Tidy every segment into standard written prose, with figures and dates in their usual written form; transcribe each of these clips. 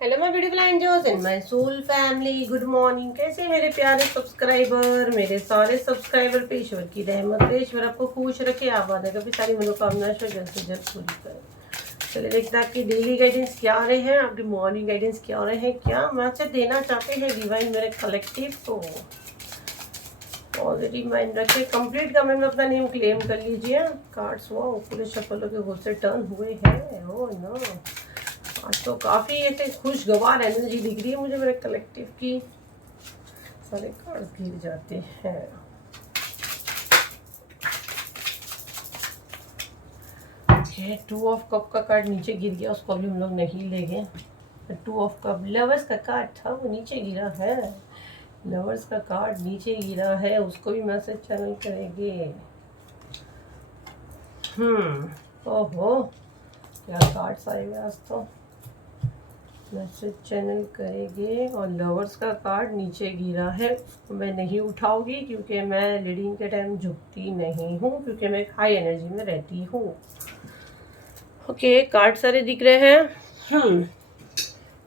Hello my beautiful angels and my soul family, good morning. कैसे मेरे प्यारे subscriber, मेरे सारे सब्सक्राइबर पे ईश्वर की रहमत है। ईश्वर आपको खुश रखे, आबाद है, कभी सारी मनोकामना जल्द से जल्द पूरी करे। चलिए देखते हैं आपकी डेली गाइडेंस क्या आ रहे हैं, आपकी मॉर्निंग गाइडेंस क्या आ रहे हैं, क्या मैसेज देना चाहते हैं डिवाइन मेरे कलेक्टिव को। पॉजिटिव माइंड रखे। कंप्लीट कमेंट में अपना नेम क्लेम कर लीजिए। कार्ड्स वो पूरे शफलों के गुस्से टर्न हुए हैं। ओ नो, आज तो काफ़ी ऐसे खुशगवार एनर्जी दिख रही है मुझे मेरे कलेक्टिव की। सारे कार्ड्स गिर जाते हैं। ओके, 2 ऑफ कप का कार्ड नीचे गिर गया, उसको अभी हम लोग नहीं लेंगे। 2 ऑफ कप लवर्स का कार्ड था, वो नीचे गिरा है। लवर्स का कार्ड नीचे गिरा है, उसको भी मैसेज चैनल करेंगे। ओहो, क्या कार्ड्स आएंगे आज तो। मैसेज चैनल करेंगे। और लवर्स का कार्ड नीचे गिरा है, उसको मैं नहीं उठाऊंगी क्योंकि मैं रीडिंग के टाइम झुकती नहीं हूँ, क्योंकि मैं हाई एनर्जी में रहती हूँ। ओके, कार्ड सारे दिख रहे हैं।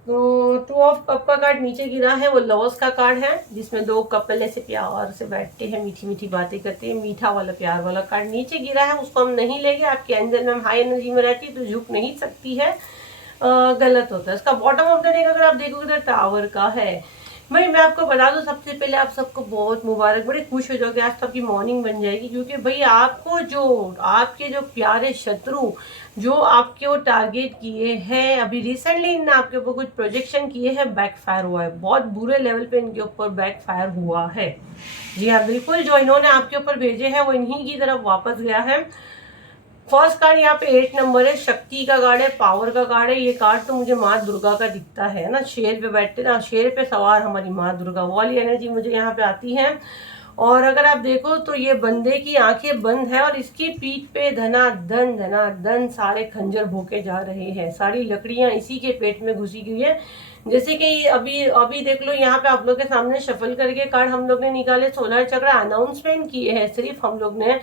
तो 2 ऑफ कप का कार्ड नीचे गिरा है, वो लवर्स का कार्ड है, जिसमें 2 कपल ऐसे प्यार से बैठते हैं, मीठी मीठी बातें करते हैं। मीठा वाला प्यार वाला कार्ड नीचे गिरा है, उसको हम नहीं लेंगे। आपके एंजल में हाई एनर्जी में रहती है तो झुक नहीं सकती है, गलत होता है। इसका बॉटम ऑफ द डेक अगर आप देखोगे तो टावर का है। भाई मैं आपको बता दूं, सबसे पहले आप सबको बहुत मुबारक, बड़े खुश हो जाओगे, आज तो आपकी मॉर्निंग बन जाएगी। क्योंकि भाई आपको जो आपके जो प्यारे शत्रु जो आपके वो टारगेट किए हैं, अभी रिसेंटली इनने आपके ऊपर कुछ प्रोजेक्शन किए हैं, बैकफायर हुआ है। बहुत बुरे लेवल पे इनके ऊपर बैकफायर हुआ है। जी हाँ बिल्कुल, जो इन्होंने आपके ऊपर भेजे हैं वो इन्हीं की तरफ वापस गया है। फर्स्ट कार्ड यहाँ पे 8 नंबर है, शक्ति का कार्ड है, पावर का कार्ड है। ये कार्ड तो मुझे माँ दुर्गा का दिखता है ना, शेर पे बैठते ना, शेर पे सवार हमारी माँ दुर्गा, वो वाली एनर्जी मुझे यहाँ पे आती है। और अगर आप देखो तो ये बंदे की आंखें बंद है और इसकी पीठ पे धनाधन सारे खंजर भोंके जा रहे हैं। सारी लकड़ियां इसी के पेट में घुसी हुई है। जैसे कि अभी अभी देख लो, यहाँ पे आप लोग के सामने शफल करके कार्ड हम लोग ने निकाले, सोलर चक्र अनाउंसमेंट किए हैं सिर्फ हम लोग ने।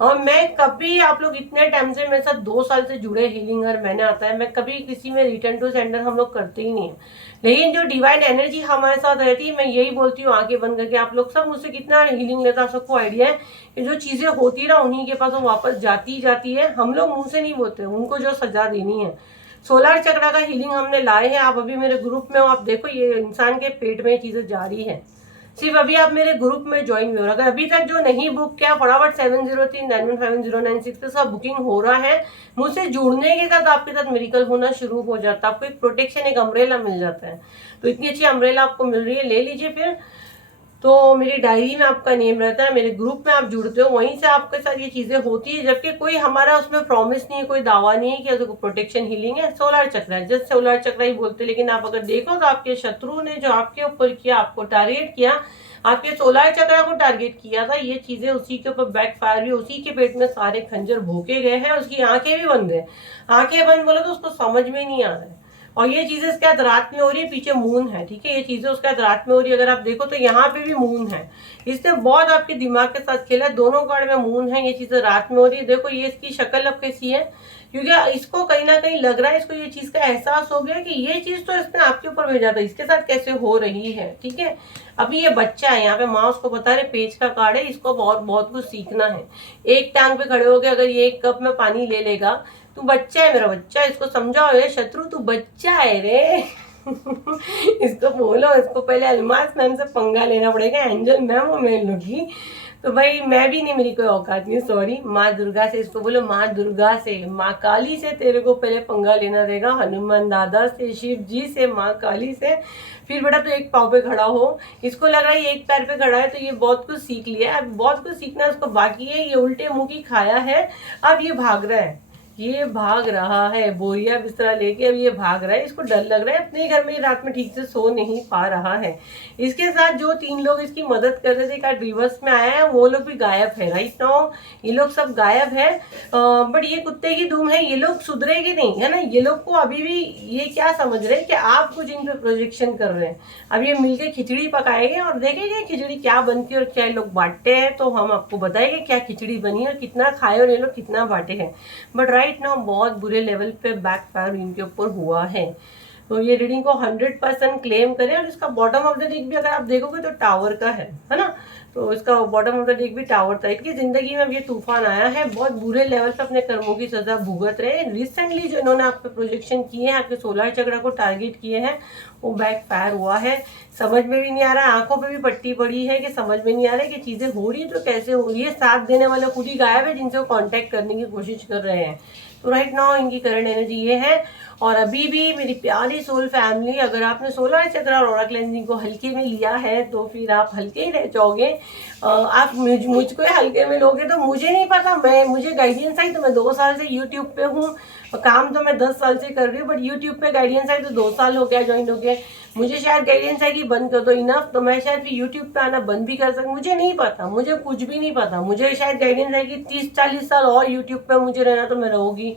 हाँ, मैं कभी, आप लोग इतने टाइम से मेरे साथ 2 साल से जुड़े, हीलिंग हर महीने आता है, मैं कभी किसी में रिटर्न टू सेंडर हम लोग करते ही नहीं है। लेकिन जो डिवाइन एनर्जी हमारे साथ रहती है, मैं यही बोलती हूँ आंखें बंद करके, आप लोग सब मुझसे कितना हीलिंग लेता है सबको आइडिया है कि जो चीजें होती है ना उन्हीं के पास वो वापस जाती जाती है। हम लोग मुंह से नहीं बोलते, उनको जो सजा देनी है। सोलर चक्र का हीलिंग हमने लाए हैं, आप अभी मेरे ग्रुप में हो, आप देखो ये इंसान के पेट में चीजें जारी है। सिर्फ अभी आप मेरे ग्रुप में ज्वाइन हो, अगर अभी तक जो नहीं बुक किया फटाफट 7039151096 पे सब बुकिंग हो रहा है। मुझसे जुड़ने के साथ आपके साथ मिरेकल होना शुरू हो जाता है। आपको एक प्रोटेक्शन, एक अम्ब्रेला मिल जाता है। तो इतनी अच्छी अम्ब्रेला आपको मिल रही है, ले लीजिए फिर। तो मेरी डायरी में आपका नेम रहता है, मेरे ग्रुप में आप जुड़ते हो, वहीं से आपके साथ ये चीजें होती है। जबकि कोई हमारा उसमें प्रॉमिस नहीं है, कोई दावा नहीं है कि प्रोटेक्शन हीलिंग है। सोलर चक्र है, जस्ट सोलर चक्र ही बोलते। लेकिन आप अगर देखो तो आपके शत्रु ने जो आपके ऊपर किया, आपको टारगेट किया, आपके सोलर चक्र को टारगेट किया था, ये चीजें उसी के ऊपर बैकफायर हुई, उसी के पेट में सारे खंजर भोंके गए हैं। उसकी आंखें भी बंद है। आंखें बंद बोले तो उसको समझ में नहीं आ रहा है। और ये चीजें इसके बाद रात में हो रही है, पीछे मून है, ठीक है, ये चीजें उसके बाद रात में हो रही है। अगर आप देखो तो यहाँ पे भी मून है, इसने बहुत आपके दिमाग के साथ खेला है। दोनों कार्ड में मून है, ये चीजें रात में हो रही है। देखो ये इसकी शक्ल अब कैसी है, क्योंकि इसको कहीं ना कहीं लग रहा है, इसको ये चीज का एहसास हो गया कि ये चीज तो इसने आपके ऊपर भेजा था, इसके साथ कैसे हो रही है। ठीक है, अभी ये बच्चा है, यहाँ पे माँ उसको बता रहे, पेज का कार्ड है, इसको बहुत कुछ सीखना है। एक टांग पे खड़े हो गए, अगर ये 1 कप में पानी ले लेगा, तू बच्चा है मेरा बच्चा, इसको समझाओ, ये शत्रु तू बच्चा है रे। इसको बोलो, इसको पहले अलमास मैम से पंगा लेना पड़ेगा, एंजल मैम वो मैं लूंगी। तो भाई मैं भी नहीं, मेरी कोई औकात नहीं, सॉरी। माँ दुर्गा से इसको बोलो, माँ दुर्गा से, माँ काली से तेरे को पहले पंगा लेना रहेगा, हनुमान दादा से, शिव जी से, माँ काली से। फिर बेटा तो एक पाँव पे खड़ा हो। इसको लग रहा है ये एक पैर पे खड़ा है, तो ये बहुत कुछ सीख लिया है, अब बहुत कुछ सीखना इसको बाकी है। ये उल्टे मुंह की खाया है, अब ये भाग रहा है, ये भाग रहा है, बोरिया बिस्तरा लेके अब ये भाग रहा है। इसको डर लग रहा है, अपने घर में रात में ठीक से सो नहीं पा रहा है। इसके साथ जो 3 लोग इसकी मदद कर रहे थे, कार्ड रिवर्स में आया है, वो लोग भी गायब है राइट नाउ, ये लोग सब गायब है। बट ये कुत्ते की धूम है, ये लोग सुधरेगी नहीं, है ना। ये लोग को अभी भी ये क्या समझ रहे हैं कि आप कुछ इन पे प्रोजेक्शन कर रहे हैं। अब ये मिलके खिचड़ी पकाएंगे और देखेंगे खिचड़ी क्या बनती है और क्या लोग बांटते हैं, तो हम आपको बताएंगे क्या खिचड़ी बनी और कितना खाए और ये लोग कितना बांटे हैं। बट राइट नाउ बहुत बुरे लेवल पे बैकफायर इनके ऊपर हुआ है। तो ये रीडिंग को 100% क्लेम करें। और इसका बॉटम ऑफ द डेक भी अगर आप देखोगे तो टावर का है ना, तो इसका बॉटम ऑफ द डेक भी टावर था। इनकी जिंदगी में अब ये तूफान आया है, बहुत बुरे लेवल पे अपने कर्मों की सजा भुगत रहे हैं। रिसेंटली जो इन्होंने आप पे प्रोजेक्शन किए हैं, आपके सोलर चक्र को टारगेट किए हैं, वो बैक फायर हुआ है। समझ में भी नहीं आ रहा है, आंखों पे भी पट्टी पड़ी है कि समझ में नहीं आ रहा है कि चीजें हो रही है तो कैसे हो रही है। साथ देने वाले खुद ही गायब है जिनसे वो कांटेक्ट करने की कोशिश कर रहे हैं। तो राइट नाउ इनकी करंट एनर्जी ये है। और अभी भी मेरी प्यारी सोल फैमिली, अगर आपने सोलर चक्र और ऑरा क्लेंजिंग को हल्के में लिया है तो फिर आप हल्के ही रह जाओगे। आप मुझको हल्के में लोगे तो मुझे नहीं पता, मुझे गाइडेंस आई तो मैं 2 साल से यूट्यूब पे हूँ। काम तो मैं 10 साल से कर रही हूँ, बट यूट्यूब पे गाइडेंस आई तो 2 साल हो गया ज्वाइन हो गया। मुझे शायद गाइडेंस आई कि बंद कर दो इनफ, तो मैं शायद फिर यूट्यूब पे आना बंद भी कर सकूँ। मुझे नहीं पता, मुझे कुछ भी नहीं पता। मुझे शायद गाइडेंस आई कि 30-40 साल और यूट्यूब पे मुझे रहना, तो मैं रहूँगी।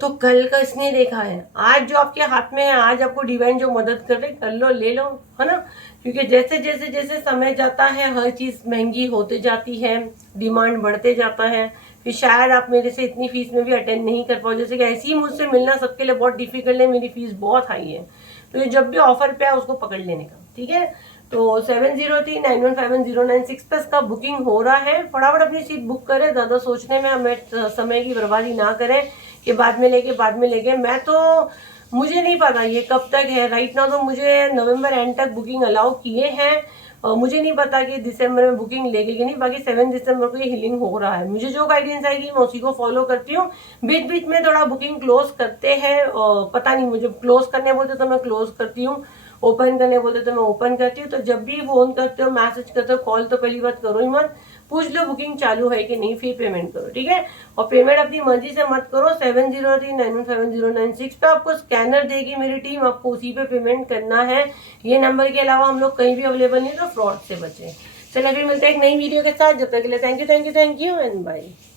तो कल का इसने देखा है, आज जो आपके हाथ में है, आज आपको डिवाइन जो मदद कर रहे, कर लो, ले लो, है ना। क्योंकि जैसे जैसे जैसे समय जाता है हर चीज़ महंगी होते जाती है, डिमांड बढ़ते जाता है। फिर शायद आप मेरे से इतनी फीस में भी अटेंड नहीं कर पाओ। जैसे कि ऐसे ही मुझसे मिलना सबके लिए बहुत डिफिकल्ट है, मेरी फीस बहुत हाई है। तो ये जब भी ऑफर पे है उसको पकड़ लेने का, ठीक है। तो 7039151096 पे इसका बुकिंग हो रहा है। फटाफट अपनी सीट बुक करें, ज़्यादा सोचने में हमें समय की बर्बादी ना करें कि बाद में लेके। मैं तो मुझे नहीं पता ये कब तक है। राइट नाउ तो मुझे नवंबर एंड तक बुकिंग अलाउ किए हैं, और मुझे नहीं पता कि दिसंबर में बुकिंग लेगी कि नहीं। बाकी 7 दिसंबर को ये हीलिंग हो रहा है। मुझे जो गाइडेंस आएगी मैं उसी को फॉलो करती हूँ। बीच बीच में थोड़ा बुकिंग क्लोज करते हैं, और पता नहीं, मुझे क्लोज करने बोलते तो मैं क्लोज करती हूँ, ओपन करने बोलते तो मैं ओपन करती हूँ। तो जब भी फोन करते हो, मैसेज करते हो, कॉल तो पहली बात करो ही मत, पूछ लो बुकिंग चालू है कि नहीं, फिर पेमेंट करो, ठीक है। और पेमेंट अपनी मर्जी से मत करो। 7039151096 पे आपको स्कैनर देगी मेरी टीम, आपको उसी पे पेमेंट करना है। ये नंबर के अलावा हम लोग कहीं भी अवेलेबल नहीं, तो फ्रॉड से बचे। चलो अभी मिलते हैं एक नई वीडियो के साथ। जब तक के लिए थैंक यू एंड बाय।